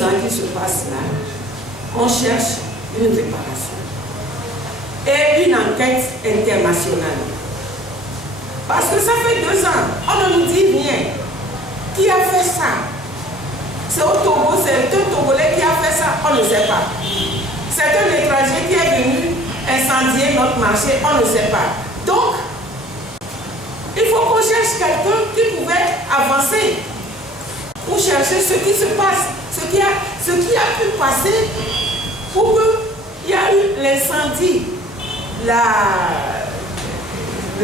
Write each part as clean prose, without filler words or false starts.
2 ans qui se passent là, on cherche une réparation et une enquête internationale. Parce que ça fait 2 ans, on ne nous dit rien. Qui a fait ça? C'est au Togo, c'est un Togolais qui a fait ça, on ne sait pas. C'est un étranger qui est venu incendier notre marché, on ne sait pas. Donc, il faut qu'on cherche quelqu'un qui pouvait avancer pour chercher ce qui se passe, ce qui a pu passer pour qu'il y a eu l'incendie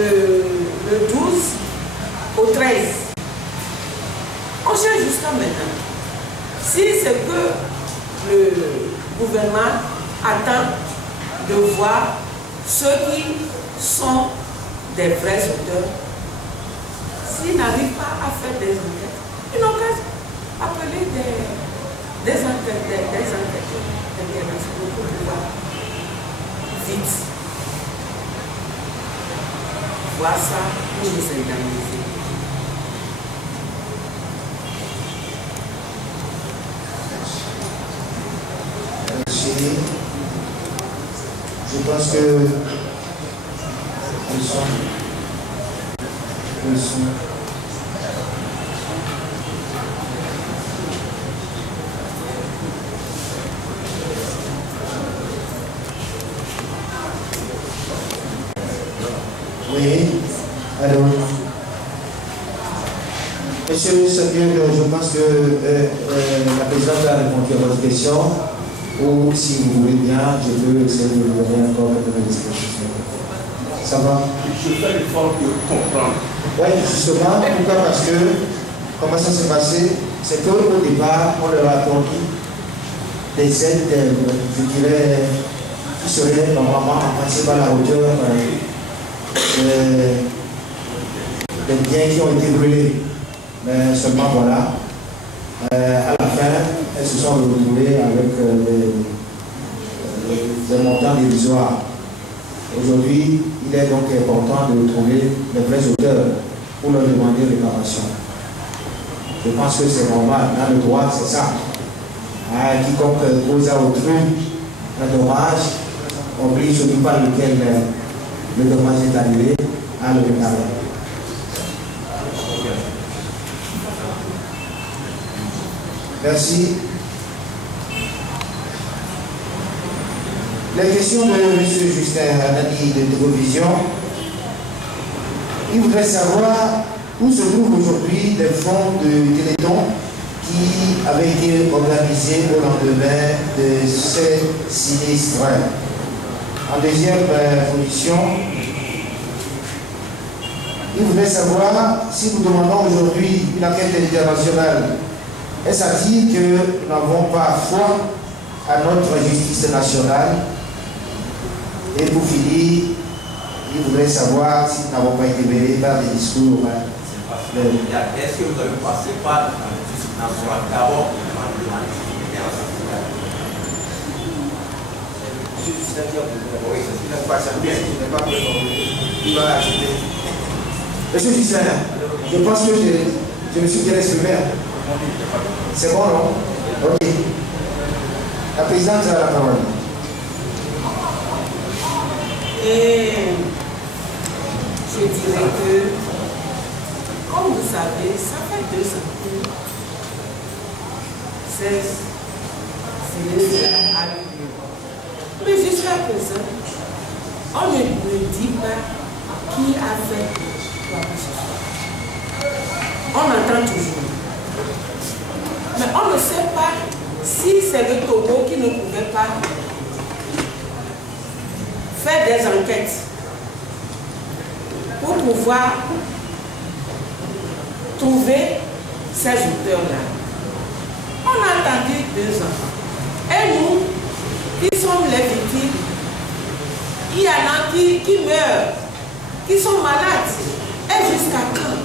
le 12 au 13. On cherche jusqu'à maintenant. Si c'est que le gouvernement attend de voir ceux qui sont des vrais auteurs, s'ils n'arrivent pas à faire des enquêtes, ils n'ont qu'à appeler des enquêteurs internationaux pour pouvoir vite voir ça pour nous indemniser. Je pense que oui, alors, Monsieur Samuel, je pense que la présidente a répondu à votre question. Ou si vous voulez bien, je peux essayer de vous donner encore quelques explications. Ça va? Je fais l'effort de comprendre. Oui, justement, pourquoi? Parce que, comment ça s'est passé? C'est qu'au départ, on leur a promis des aides, je dirais, qui seraient normalement en principe à la hauteur des biens qui ont été brûlés. Mais seulement voilà, à la fin, elles se sont retrouvées avec des montants dérisoires. Aujourd'hui, il est donc important de trouver les vrais auteurs pour leur demander réparation. Je pense que c'est normal. Dans le droit, c'est ça. Quiconque cause à autrui un dommage, oblige celui par lequel le dommage est arrivé à le réparer. Merci. La question de M. Justin Nani de Télévision, il voudrait savoir où se trouvent aujourd'hui les fonds de Téléthon qui avaient été organisés au lendemain de ces sinistres. En deuxième position, il voudrait savoir si nous demandons aujourd'hui une enquête internationale. Est-ce à dire que nous n'avons pas foi à notre justice nationale? Et pour finir, il voudrait savoir si nous n'avons pas été mêlés par des discours. Est-ce que vous avez passé par la justice nationale d'abord? Monsieur Justin, je pense que je me suis bien exprimé. C'est bon, non? Ok. La présidente a la parole. Et je dirais que, comme vous savez, ça fait 2 ans que c'est cela a eu lieu. Mais jusqu'à présent, on ne dit pas qui a fait quoi que ce soit. On entend toujours. Mais on ne sait pas si c'est le Togo qui ne pouvait pas faire des enquêtes pour pouvoir trouver ces auteurs-là. On a attendu 2 ans. Et nous, qui sommes les victimes, il y en a qui meurent, qui sont malades. Et jusqu'à quand?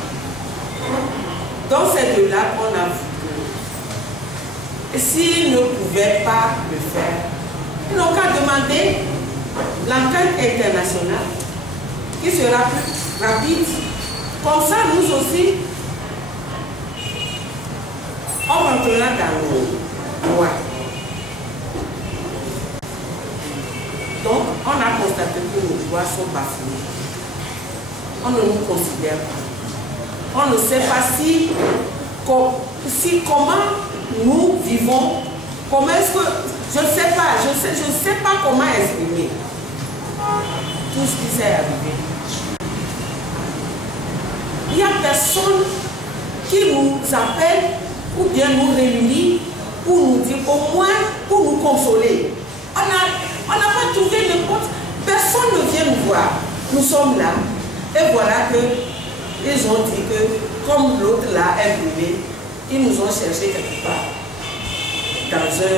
Donc c'est de là qu'on a vu. S'ils ne pouvaient pas le faire, ils n'ont qu'à demander l'enquête internationale qui sera plus rapide. Comme ça, nous aussi, on rentrera dans nos lois. droits sont bafoués. On ne nous considère pas. On ne sait pas comment nous vivons, comment est-ce que, je ne sais pas comment exprimer tout ce qui s'est arrivé. Il n'y a personne qui nous appelle ou bien nous réunit pour nous dire, au moins pour nous consoler. On n'a pas trouvé n'importe. Personne ne vient nous voir. Nous sommes là. Et voilà qu'ils ont dit que, comme l'autre là est brûlé, ils nous ont cherché quelque part dans un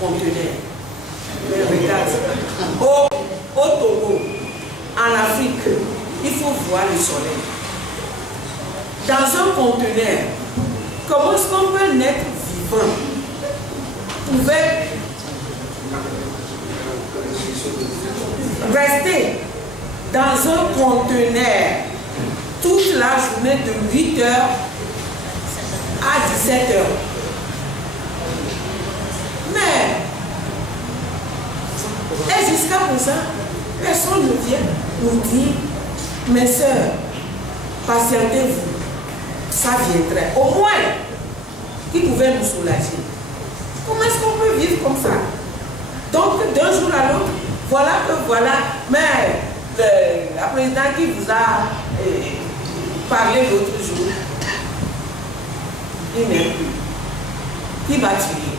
conteneur. Mais regarde, au Togo, en Afrique, il faut voir le soleil. Dans un conteneur, comment est-ce qu'on peut naître vivant? Pouvait rester dans un conteneur toute la journée de 8 heures à 17 heures. Mais, et jusqu'à présent, personne ne vient nous dire, mes sœurs, patientez-vous, ça viendrait. Au moins, qui pouvait nous soulager. Comment est-ce qu'on peut vivre comme ça? Donc, d'un jour à l'autre, voilà, mais la présidente qui vous a parlé l'autre jour, il n'est plus. Qui va tuer?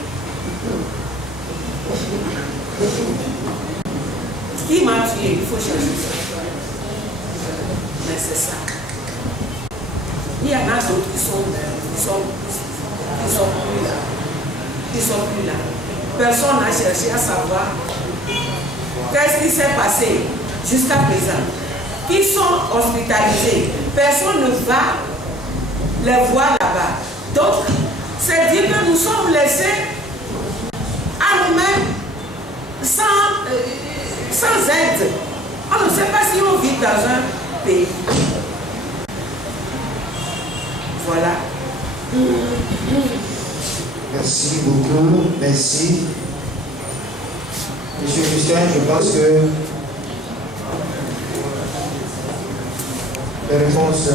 Qui m'a tué? Il faut chercher ça. Mais c'est ça. Il y en a d'autres qui sont plus là. Personne n'a cherché à savoir qu'est-ce qui s'est passé jusqu'à présent. Ils sont hospitalisés. Personne ne va les voir là-bas. Donc, c'est dire que nous sommes laissés à nous-mêmes sans aide. On ne sait pas si on vit dans un pays. Voilà. Merci beaucoup. Merci. Monsieur Justin, je pense que les réponses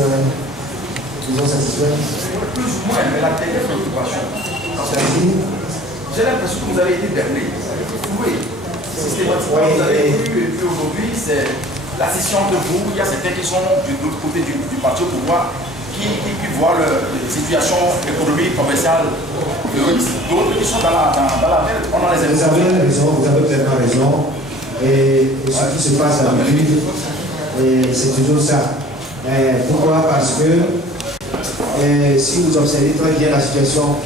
nous ont satisfait. Plus ou moins, mais la dernière préoccupation. J'ai l'impression que vous avez été berné, vous avez été floué. Systématiquement, vous avez vu, et puis aujourd'hui, c'est la session de vous. Il y a certains qui sont de l'autre côté du parti au pouvoir, qui voient la situation économique, commerciale, d'autres qui sont dans la merde. On a les vous avez pleinement raison. Et ce qui se passe à l'habitude, c'est toujours ça. Pourquoi? Parce que si vous observez très bien la situation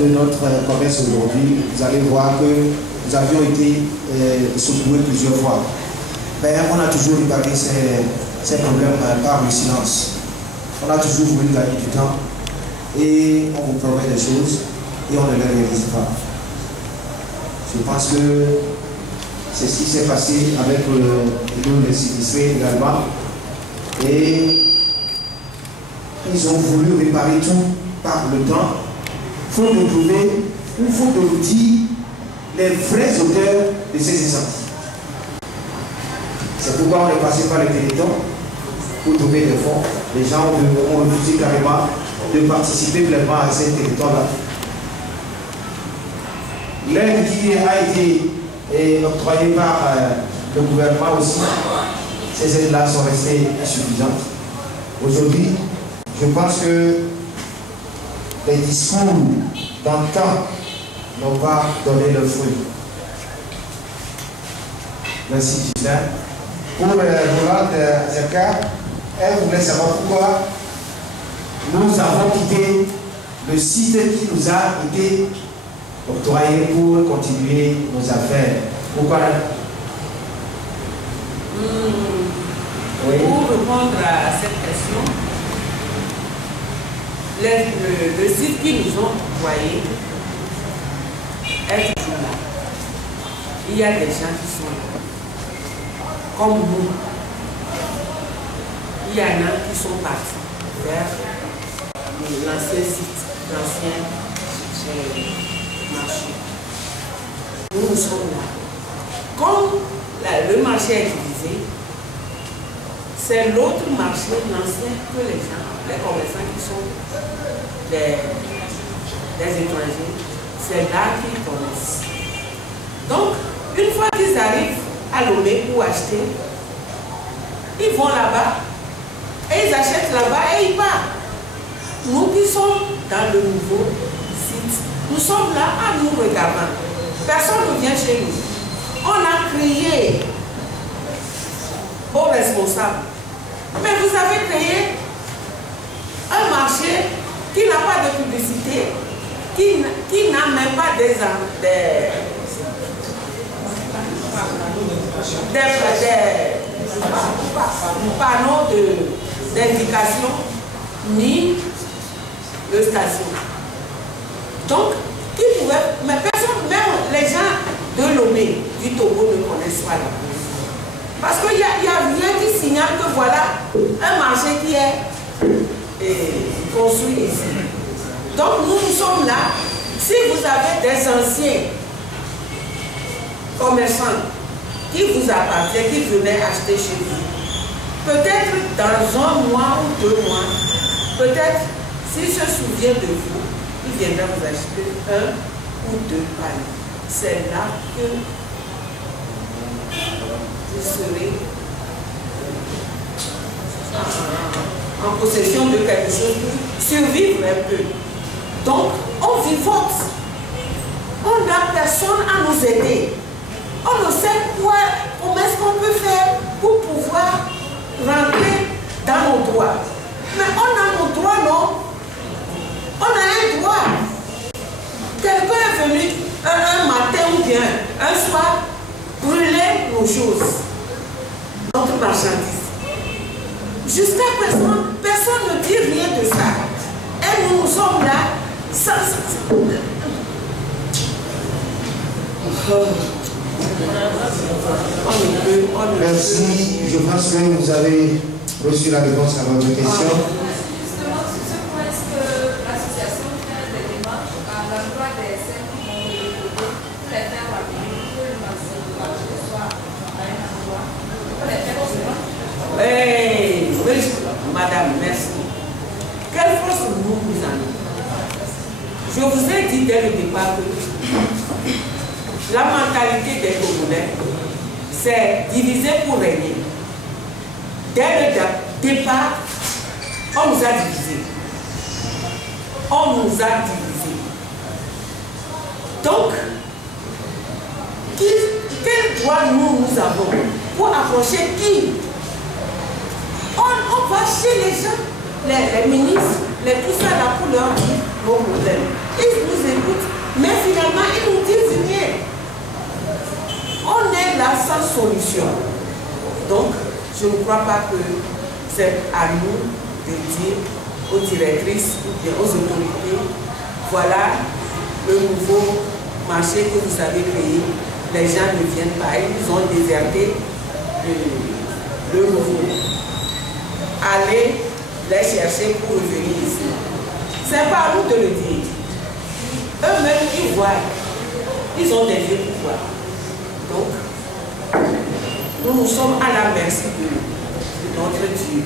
de notre commerce aujourd'hui, vous allez voir que nous avions été secoués plusieurs fois. Mais on a toujours regardé ces problèmes par le silence. On a toujours voulu gagner du temps et on vous promet des choses et on ne les réalise pas. Je pense que c'est ce qui s'est passé avec les sinistrés également. Et ils ont voulu réparer tout par le temps. Il faut nous trouver, il faut nous dire les vrais auteurs de ces incendies. C'est pourquoi on est passé par les télétons pour trouver des fonds. Les gens ont refusé carrément de participer pleinement à ces télétons-là. L'aide qui a été octroyée par le gouvernement aussi, ces aides-là sont restées insuffisantes. Aujourd'hui, je pense que les discours d'antan n'ont pas donné le fruit. Merci, Justin. Pour Roland Zerka, elle voulait savoir pourquoi nous avons quitté le site qui nous a été octroyé pour continuer nos affaires. Pourquoi? Oui. Pour répondre à cette question, le site qui nous ont envoyé est toujours là. Il y a des gens qui sont là, comme nous. Il y en a qui sont partis vers l'ancien site, l'ancien marché. Nous sommes là. comme le marché est divisé, c'est l'autre marché, l'ancien, que les commerçants qui sont des étrangers, c'est là qu'ils connaissent. Donc, une fois qu'ils arrivent à Lomé pour acheter, ils vont là-bas et ils achètent là-bas et ils partent. Nous qui sommes dans le nouveau site, nous sommes là à nous regarder. Personne ne vient chez nous. On a crié aux responsables. Mais vous avez créé un marché qui n'a pas de publicité, qui n'a même pas des panneaux d'indication ni de station. Donc, qui pouvait, mais personne, même les gens de Lomé, du Togo, ne connaissent pas la police. Parce qu'il n'y a rien qui signale que voilà un marché qui est construit ici. Donc, nous sommes là. Si vous avez des anciens commerçants qui vous appartiennent, qui venaient acheter chez vous, peut-être dans un mois ou 2 mois, peut-être s'ils se souviennent de vous, ils viendront vous acheter 1 ou 2 paniers. C'est là que vous serez en possession de quelque chose pour survivre un peu. Donc, on vivote. On n'a personne à nous aider. On ne sait comment est-ce qu'on peut faire pour pouvoir rentrer dans nos droits. Mais on a nos droits, non? On a un droit. Quelqu'un est venu un matin ou bien un soir brûler nos choses, notre marchandise. Jusqu'à présent, personne ne dit rien de ça. Et nous sommes là Merci. Je pense que vous avez reçu la réponse à votre question. Justement, sur ce point, est-ce que l'association fait des démarches à l'endroit des scènes qui vont les pour les faire revenir, que le marché soit à un endroit, pour les faire justement? Oui, madame, merci. Quelle force nous en avons? Je vous ai dit dès le départ que la mentalité des Togolais, c'est diviser pour régner. Dès le départ, on nous a divisés. On nous a divisés. Donc, quel droit nous avons pour approcher qui? On va chez les gens, les ministres, tout ça là pour leur dire nos problèmes. Ils nous écoutent, mais finalement ils nous disent rien. On est là sans solution. Donc, je ne crois pas que c'est à nous de dire aux directrices ou bien aux autorités, voilà le nouveau marché que vous avez créé. Les gens ne viennent pas, ils ont déserté le nouveau. Allez les chercher pour revenir ici. C'est pas à nous de le dire. Eux-mêmes, ils voient. Ils ont des vieux pouvoirs. Donc, nous sommes à la merci de notre Dieu.